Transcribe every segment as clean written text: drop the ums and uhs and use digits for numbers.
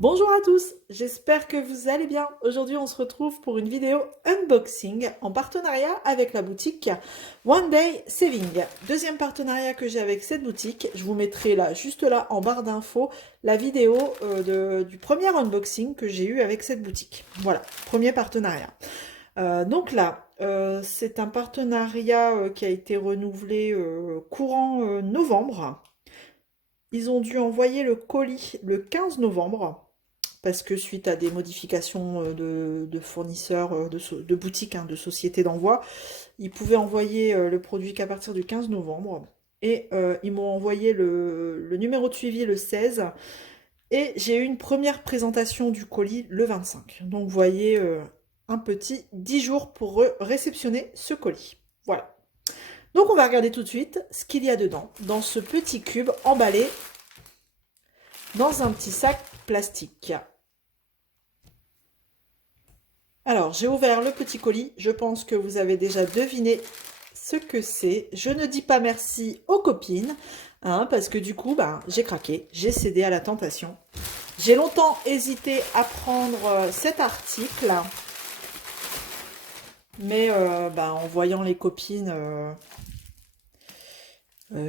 Bonjour à tous, j'espère que vous allez bien. Aujourd'hui on se retrouve pour une vidéo unboxing en partenariat avec la boutique One Day Saving. Deuxième partenariat que j'ai avec cette boutique, je vous mettrai là, juste là en barre d'infos, la vidéo du premier unboxing que j'ai eu avec cette boutique. Voilà, premier partenariat. Donc là, c'est un partenariat qui a été renouvelé courant novembre. Ils ont dû envoyer le colis le 15 novembre parce que suite à des modifications de fournisseurs, de boutiques, hein, de sociétés d'envoi, ils pouvaient envoyer le produit qu'à partir du 15 novembre. Et ils m'ont envoyé le numéro de suivi le 16. Et j'ai eu une première présentation du colis le 25. Donc vous voyez, un petit 10 jours pour réceptionner ce colis. Voilà. Donc on va regarder tout de suite ce qu'il y a dedans, dans ce petit cube emballé dans un petit sac plastique. Alors, j'ai ouvert le petit colis. Je pense que vous avez déjà deviné ce que c'est. Je ne dis pas merci aux copines, hein, parce que du coup, j'ai craqué. J'ai cédé à la tentation. J'ai longtemps hésité à prendre cet article. Mais en voyant les copines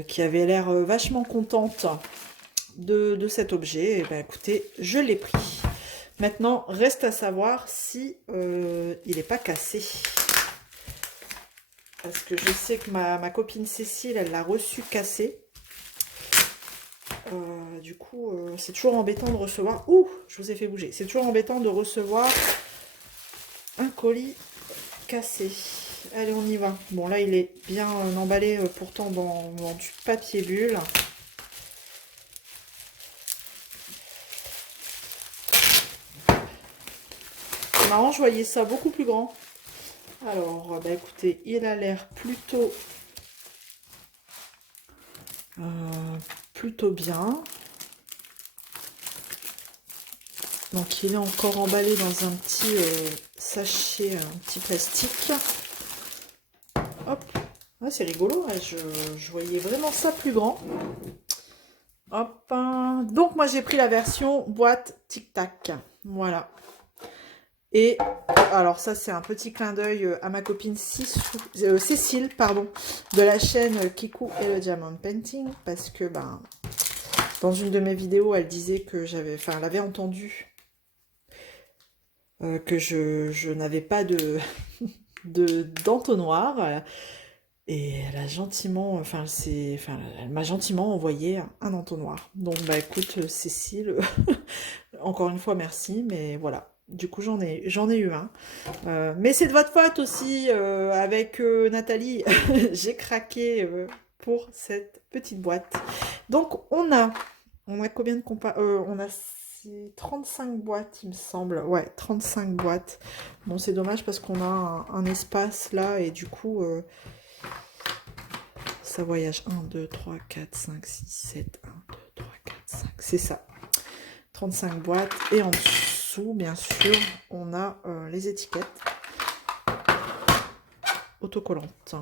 qui avaient l'air vachement contentes de cet objet, écoutez, je l'ai pris. Maintenant, reste à savoir si il n'est pas cassé. Parce que je sais que ma copine Cécile, elle l'a reçu cassé. Du coup, c'est toujours embêtant de recevoir... Ouh, je vous ai fait bouger. C'est toujours embêtant de recevoir un colis cassé. Allez, on y va. Bon, là, il est bien emballé, pourtant dans du papier bulle. C'est marrant, je voyais ça beaucoup plus grand. Alors, écoutez, il a l'air plutôt bien. Donc, il est encore emballé dans un petit sachet, un petit plastique. Hop, ah, c'est rigolo, je voyais vraiment ça plus grand. Hop, donc moi j'ai pris la version boîte Tic Tac, voilà. Et alors ça c'est un petit clin d'œil à ma copine Cécile, pardon, de la chaîne Kikou et le Diamond Painting, parce que dans une de mes vidéos elle disait que elle avait entendu que je n'avais pas d'entonnoir. Et elle a gentiment, elle m'a gentiment envoyé un entonnoir. Donc écoute Cécile, encore une fois merci, mais voilà. Du coup j'en ai eu un. Mais c'est de votre faute aussi, avec Nathalie, j'ai craqué pour cette petite boîte. Donc on a combien de on a 35 boîtes il me semble. Ouais, 35 boîtes. Bon c'est dommage parce qu'on a un espace là et du coup... ça voyage 1, 2, 3, 4, 5, 6, 7, 1, 2, 3, 4, 5, c'est ça. 35 boîtes. Et en dessous, bien sûr, on a les étiquettes autocollantes.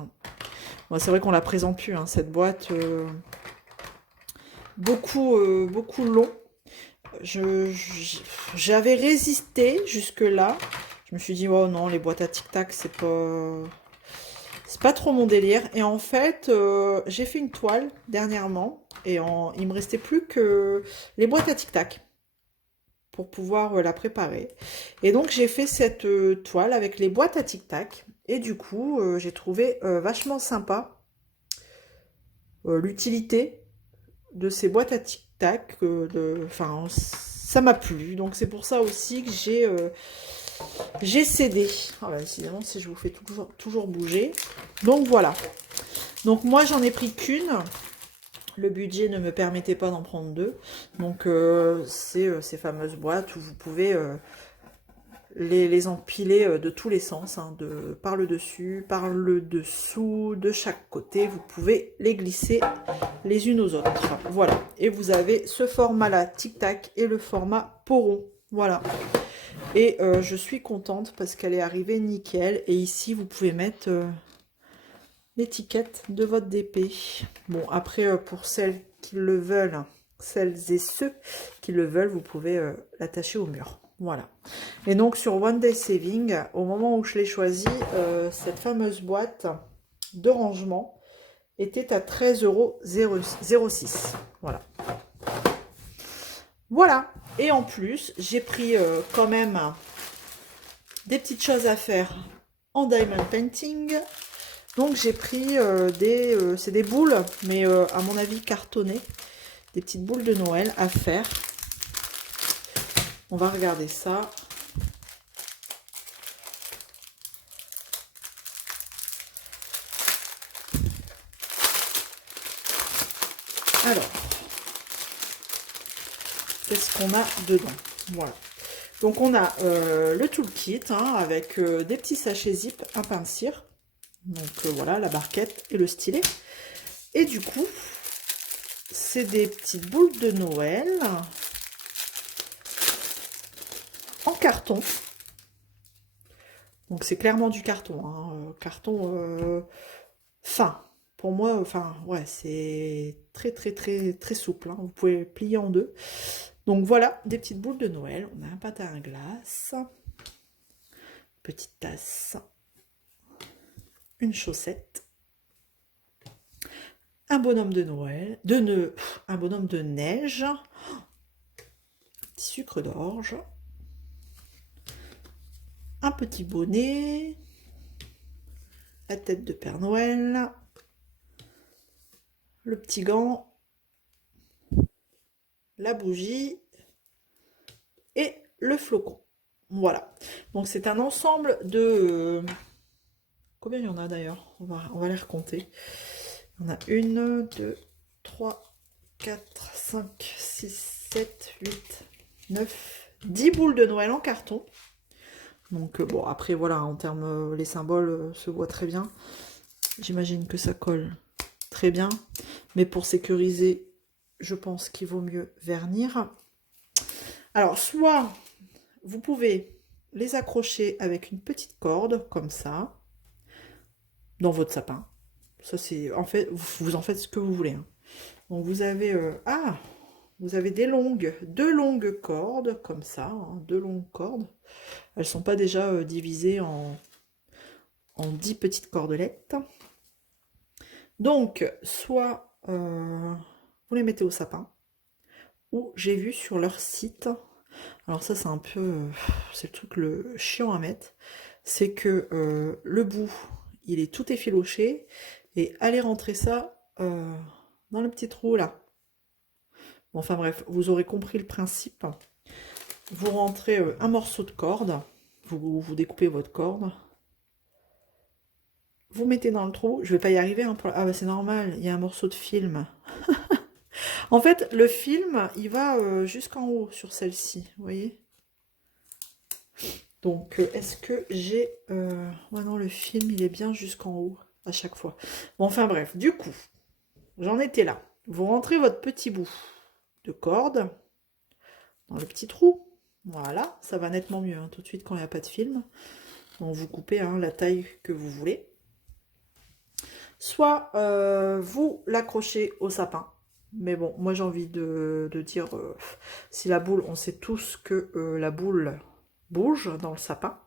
Bon, c'est vrai qu'on la présente plus, hein, cette boîte. Beaucoup long. J'avais résisté jusque-là. Je me suis dit, oh non, les boîtes à tic-tac, c'est pas trop mon délire. Et en fait, j'ai fait une toile dernièrement. Et il me restait plus que les boîtes à tic-tac pour pouvoir la préparer. Et donc, j'ai fait cette toile avec les boîtes à tic-tac. Et du coup, j'ai trouvé vachement sympa l'utilité de ces boîtes à tic-tac. Ça m'a plu. Donc, c'est pour ça aussi que j'ai cédé. Ah décidément, si je vous fais toujours bouger. Donc voilà. Donc moi, j'en ai pris qu'une. Le budget ne me permettait pas d'en prendre deux. Donc c'est ces fameuses boîtes où vous pouvez les empiler de tous les sens. Hein, par le dessus, par le dessous, de chaque côté. Vous pouvez les glisser les unes aux autres. Voilà. Et vous avez ce format-là, tic-tac, et le format poron. Voilà. Et je suis contente parce qu'elle est arrivée nickel. Et ici, vous pouvez mettre l'étiquette de votre DP. Bon, après, pour celles qui le veulent, celles et ceux qui le veulent, vous pouvez l'attacher au mur. Voilà. Et donc sur One Day Saving, au moment où je l'ai choisi, cette fameuse boîte de rangement était à 13,06 €. Voilà. Voilà. Et en plus, j'ai pris quand même des petites choses à faire en diamond painting. Donc j'ai pris c'est des boules, mais à mon avis cartonnées. Des petites boules de Noël à faire. On va regarder ça. Alors, qu'est-ce qu'on a dedans? Voilà. Donc on a le toolkit hein, avec des petits sachets zip, un pain de cire. Donc voilà, la barquette et le stylet. Et du coup, c'est des petites boules de Noël en carton. Donc c'est clairement du carton, hein, carton fin. Pour moi, enfin ouais, c'est très souple. Hein. Vous pouvez plier en deux. Donc voilà, des petites boules de Noël. On a un patin à glace, petite tasse, une chaussette, un bonhomme de Noël, un bonhomme de neige, petit sucre d'orge, un petit bonnet, la tête de Père Noël, le petit gant, la bougie et le flocon. Voilà. Donc c'est un ensemble de... combien il y en a d'ailleurs? On va les recompter. On a 1, 2, 3, 4, 5, 6, 7, 8, 9, 10 boules de Noël en carton. Donc bon, après voilà, en termes, les symboles se voient très bien. J'imagine que ça colle très bien. Mais pour sécuriser, je pense qu'il vaut mieux vernir. Alors, soit vous pouvez les accrocher avec une petite corde, comme ça, dans votre sapin. Ça, c'est... En fait, vous en faites ce que vous voulez. Hein. Donc, vous avez... vous avez deux longues cordes, comme ça. Hein, deux longues cordes. Elles ne sont pas déjà divisées en 10 petites cordelettes. Donc, soit vous les mettez au sapin, ou j'ai vu sur leur site, alors ça c'est un peu, c'est le truc le chiant à mettre, c'est que le bout, il est tout effiloché, et allez rentrer ça dans le petit trou là. Bon, enfin bref, vous aurez compris le principe. Vous rentrez un morceau de corde, vous découpez votre corde, vous mettez dans le trou, je vais pas y arriver, hein, ah bah c'est normal, il y a un morceau de film. En fait, le film, il va jusqu'en haut sur celle-ci, vous voyez. Donc, est-ce que j'ai... ouais, non, le film, il est bien jusqu'en haut, à chaque fois. Bon, enfin bref, du coup, j'en étais là. Vous rentrez votre petit bout de corde dans le petit trou. Voilà, ça va nettement mieux, hein, tout de suite, quand il n'y a pas de film. Donc, vous coupez hein, la taille que vous voulez. Soit vous l'accrochez au sapin. Mais bon, moi j'ai envie de dire, si la boule, on sait tous que la boule bouge dans le sapin.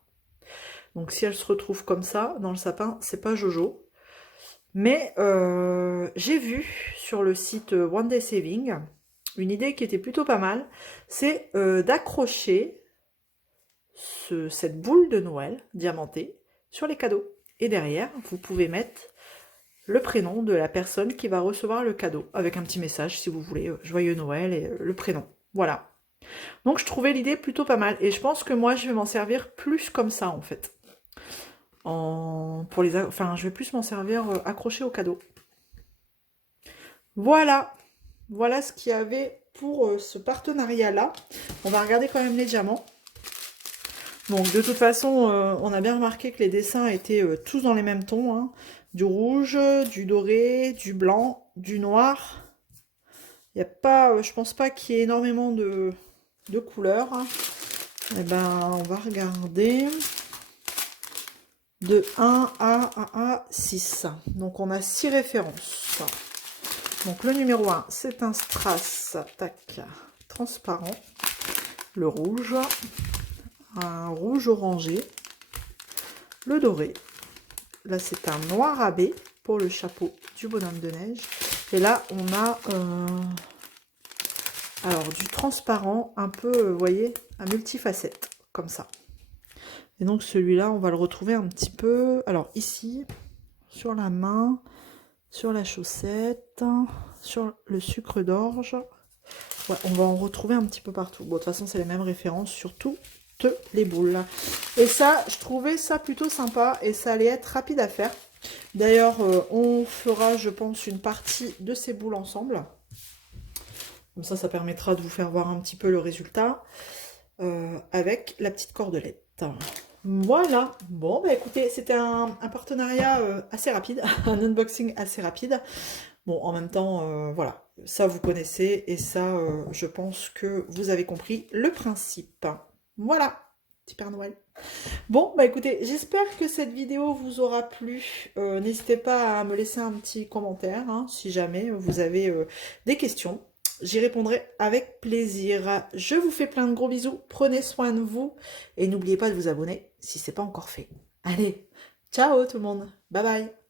Donc si elle se retrouve comme ça dans le sapin, c'est pas Jojo. Mais j'ai vu sur le site One Day Saving une idée qui était plutôt pas mal. C'est d'accrocher cette boule de Noël diamantée sur les cadeaux. Et derrière, vous pouvez mettre le prénom de la personne qui va recevoir le cadeau, avec un petit message si vous voulez, joyeux Noël et le prénom. Voilà. Donc je trouvais l'idée plutôt pas mal, et je pense que moi je vais m'en servir plus comme ça en fait. Enfin, je vais plus m'en servir accroché au cadeau. Voilà. Voilà ce qu'il y avait pour ce partenariat-là. On va regarder quand même les diamants. Donc de toute façon, on a bien remarqué que les dessins étaient tous dans les mêmes tons. Hein. Du rouge, du doré, du blanc, du noir. Il n'y a pas, je pense pas qu'il y ait énormément de couleurs. Eh ben, on va regarder. De 1 à 6. Donc on a 6 références. Donc le numéro 1, c'est un strass, tac, transparent. Le rouge, un rouge orangé. Le doré. Là, c'est un noir à baies pour le chapeau du bonhomme de neige. Et là, on a alors du transparent, un peu, vous voyez, à multifacette, comme ça. Et donc celui-là, on va le retrouver un petit peu, alors ici, sur la main, sur la chaussette, sur le sucre d'orge. Ouais, on va en retrouver un petit peu partout. Bon, de toute façon, c'est les mêmes références sur toutes les boules. Et ça, je trouvais ça plutôt sympa et ça allait être rapide à faire. D'ailleurs, on fera, je pense, une partie de ces boules ensemble. Comme ça permettra de vous faire voir un petit peu le résultat avec la petite cordelette. Voilà. Bon, bah écoutez, c'était un partenariat assez rapide, un unboxing assez rapide. Bon, en même temps, voilà, ça vous connaissez et ça, je pense que vous avez compris le principe. Voilà, petit Père Noël. Bon, bah écoutez, j'espère que cette vidéo vous aura plu. N'hésitez pas à me laisser un petit commentaire, hein, si jamais vous avez des questions. J'y répondrai avec plaisir. Je vous fais plein de gros bisous, prenez soin de vous et n'oubliez pas de vous abonner si ce n'est pas encore fait. Allez, ciao tout le monde, bye bye.